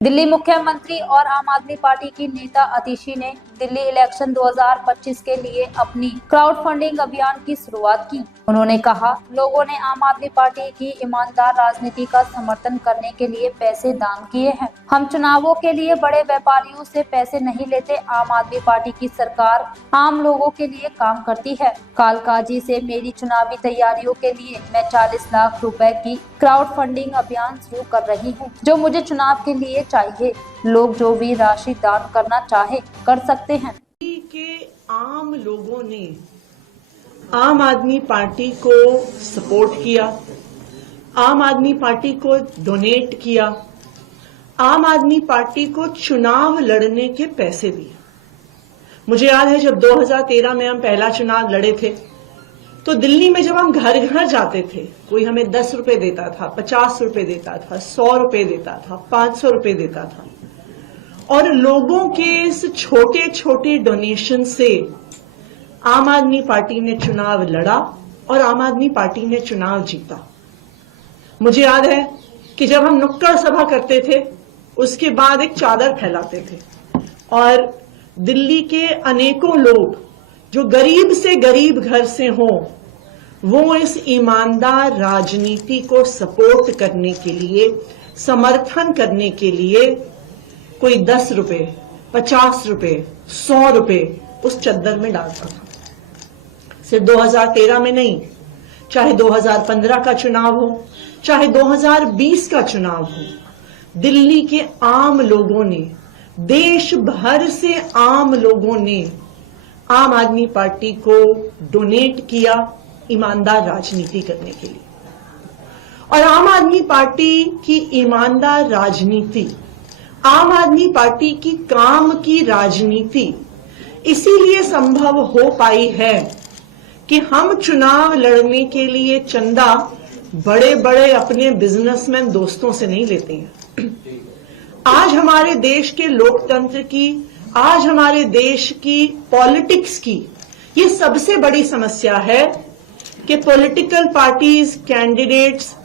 दिल्ली मुख्यमंत्री और आम आदमी पार्टी की नेता अतिशी ने दिल्ली इलेक्शन 2025 के लिए अपनी क्राउड फंडिंग अभियान की शुरुआत की। उन्होंने कहा, लोगों ने आम आदमी पार्टी की ईमानदार राजनीति का समर्थन करने के लिए पैसे दान किए हैं। हम चुनावों के लिए बड़े व्यापारियों से पैसे नहीं लेते। आम आदमी पार्टी की सरकार आम लोगों के लिए काम करती है। कालकाजी से मेरी चुनावी तैयारियों के लिए मैं 40 लाख रुपए की क्राउड फंडिंग अभियान शुरू कर रही हूँ, जो मुझे चुनाव के लिए चाहिए। लोग जो भी राशि दान करना चाहे कर सकते हैं। के आम लोगों ने आम आदमी पार्टी को सपोर्ट किया, आम आदमी पार्टी को डोनेट किया, आम आदमी पार्टी को चुनाव लड़ने के पैसे दिए। मुझे याद है जब 2013 में हम पहला चुनाव लड़े थे तो दिल्ली में जब हम घर घर जाते थे, कोई हमें 10 रुपए देता था, 50 रुपए देता था, 100 रुपए देता था, 500 रुपए देता था, और लोगों के इस छोटे छोटे डोनेशन से आम आदमी पार्टी ने चुनाव लड़ा और आम आदमी पार्टी ने चुनाव जीता। मुझे याद है कि जब हम नुक्कड़ सभा करते थे उसके बाद एक चादर फैलाते थे और दिल्ली के अनेकों लोग जो गरीब से गरीब घर से हों, वो इस ईमानदार राजनीति को सपोर्ट करने के लिए, समर्थन करने के लिए कोई 10 रुपए, 50 रुपए, 100 रुपए उस चद्दर में डालता था। सिर्फ 2013 में नहीं, चाहे 2015 का चुनाव हो, चाहे 2020 का चुनाव हो, दिल्ली के आम लोगों ने, देश भर से आम लोगों ने आम आदमी पार्टी को डोनेट किया ईमानदार राजनीति करने के लिए। और आम आदमी पार्टी की ईमानदार राजनीति, आम आदमी पार्टी की काम की राजनीति इसीलिए संभव हो पाई है कि हम चुनाव लड़ने के लिए चंदा बड़े बड़े अपने बिजनेसमैन दोस्तों से नहीं लेते हैं। आज हमारे देश के लोकतंत्र की, आज हमारे देश की पॉलिटिक्स की ये सबसे बड़ी समस्या है कि पॉलिटिकल पार्टीज, कैंडिडेट्स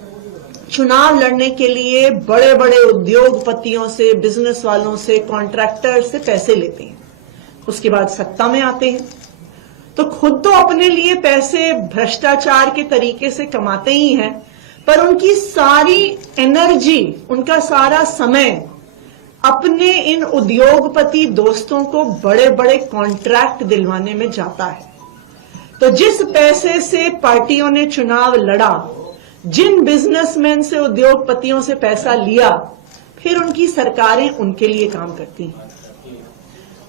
चुनाव लड़ने के लिए बड़े बड़े उद्योगपतियों से, बिजनेस वालों से, कॉन्ट्रैक्टर से पैसे लेते हैं। उसके बाद सत्ता में आते हैं तो खुद तो अपने लिए पैसे भ्रष्टाचार के तरीके से कमाते ही हैं, पर उनकी सारी एनर्जी, उनका सारा समय अपने इन उद्योगपति दोस्तों को बड़े बड़े कॉन्ट्रैक्ट दिलवाने में जाता है। तो जिस पैसे से पार्टियों ने चुनाव लड़ा, जिन बिजनेसमैन से, उद्योगपतियों से पैसा लिया, फिर उनकी सरकारें उनके लिए काम करती हैं।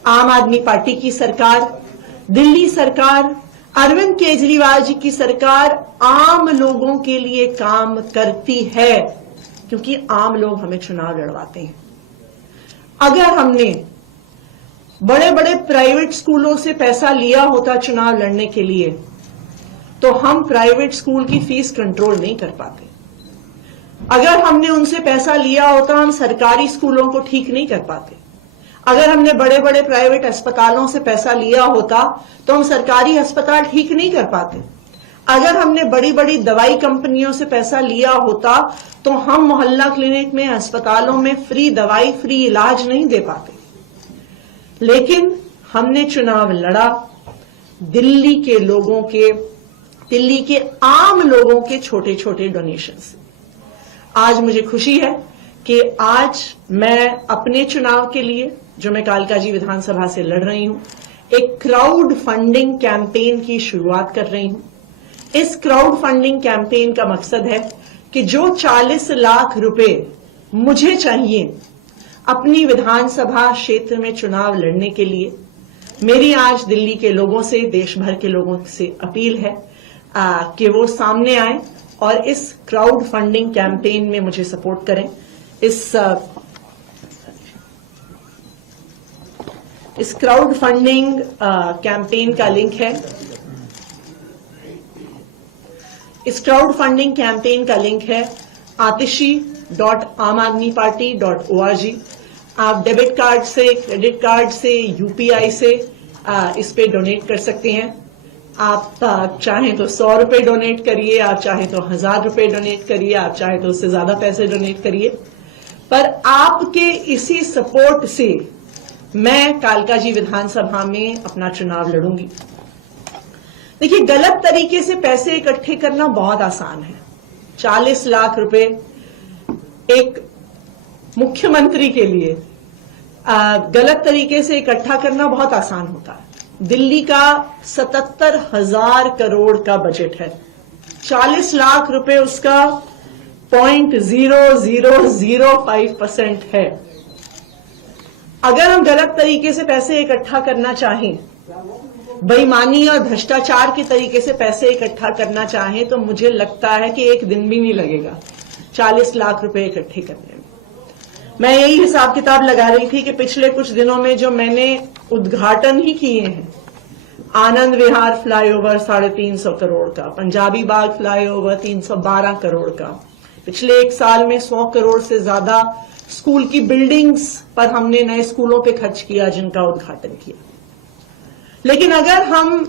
आम आदमी पार्टी की सरकार, दिल्ली सरकार, अरविंद केजरीवाल जी की सरकार आम लोगों के लिए काम करती है क्योंकि आम लोग हमें चुनाव लड़वाते हैं। अगर हमने बड़े बड़े प्राइवेट स्कूलों से पैसा लिया होता चुनाव लड़ने के लिए तो हम प्राइवेट स्कूल की फीस कंट्रोल नहीं कर पाते। अगर हमने उनसे पैसा लिया होता हम सरकारी स्कूलों को ठीक नहीं कर पाते। अगर हमने बड़े बड़े प्राइवेट अस्पतालों से पैसा लिया होता तो हम सरकारी अस्पताल ठीक नहीं कर पाते। अगर हमने बड़ी बड़ी दवाई कंपनियों से पैसा लिया होता तो हम मोहल्ला क्लिनिक में, अस्पतालों में फ्री दवाई, फ्री इलाज नहीं दे पाते। लेकिन हमने चुनाव लड़ा दिल्ली के लोगों के, दिल्ली के आम लोगों के छोटे छोटे डोनेशन से। आज मुझे खुशी है कि आज मैं अपने चुनाव के लिए, जो मैं कालकाजी विधानसभा से लड़ रही हूं, एक क्राउड फंडिंग कैंपेन की शुरुआत कर रही हूं। इस क्राउड फंडिंग कैंपेन का मकसद है कि जो 40 लाख रुपए मुझे चाहिए अपनी विधानसभा क्षेत्र में चुनाव लड़ने के लिए, मेरी आज दिल्ली के लोगों से, देश भर के लोगों से अपील है कि वो सामने आए और इस क्राउड फंडिंग कैंपेन में मुझे सपोर्ट करें। इस क्राउड फंडिंग कैंपेन का लिंक है, इस क्राउड फंडिंग कैंपेन का लिंक है atishi.amadmiparty.org। आप डेबिट कार्ड से, क्रेडिट कार्ड से, यूपीआई से इस पे डोनेट कर सकते हैं। आप चाहें तो 100 रुपए डोनेट करिए, आप चाहें तो 1000 रुपए डोनेट करिए, आप चाहें तो उससे ज्यादा पैसे डोनेट करिए। पर आपके इसी सपोर्ट से मैं कालकाजी विधानसभा में अपना चुनाव लड़ूंगी। देखिए, गलत तरीके से पैसे इकट्ठे करना बहुत आसान है। 40 लाख रुपए एक मुख्यमंत्री के लिए गलत तरीके से इकट्ठा करना बहुत आसान होता है। दिल्ली का 77,000 करोड़ का बजट है, 40 लाख रुपए उसका 0.0005% है। अगर हम गलत तरीके से पैसे इकट्ठा करना चाहें, बेईमानी और भ्रष्टाचार के तरीके से पैसे इकट्ठा करना चाहें, तो मुझे लगता है कि एक दिन भी नहीं लगेगा 40 लाख रुपए इकट्ठे करने में। मैं यही हिसाब किताब लगा रही थी कि पिछले कुछ दिनों में जो मैंने उद्घाटन ही किए हैं, आनंद विहार फ्लाईओवर 350 करोड़ का, पंजाबी बाग फ्लाईओवर 312 करोड़ का, पिछले एक साल में 100 करोड़ से ज्यादा स्कूल की बिल्डिंग्स पर हमने नए स्कूलों पे खर्च किया, जिनका उद्घाटन किया। लेकिन अगर हम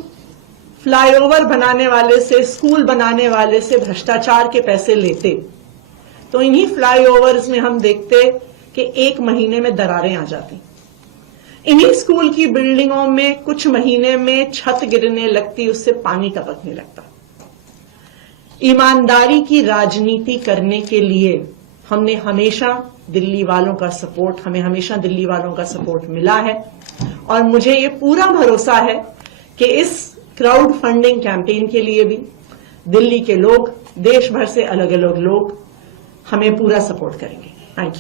फ्लाईओवर बनाने वाले से, स्कूल बनाने वाले से भ्रष्टाचार के पैसे लेते, तो इन्हीं फ्लाईओवर्स में हम देखते कि एक महीने में दरारें आ जाती, इन्हीं स्कूल की बिल्डिंगों में कुछ महीने में छत गिरने लगती, उससे पानी टपकने लगता। ईमानदारी की राजनीति करने के लिए हमें हमेशा दिल्ली वालों का सपोर्ट मिला है, और मुझे ये पूरा भरोसा है कि इस क्राउड फंडिंग कैंपेन के लिए भी दिल्ली के लोग, देश भर से अलग अलग लोग हमें पूरा सपोर्ट करेंगे। Thank you.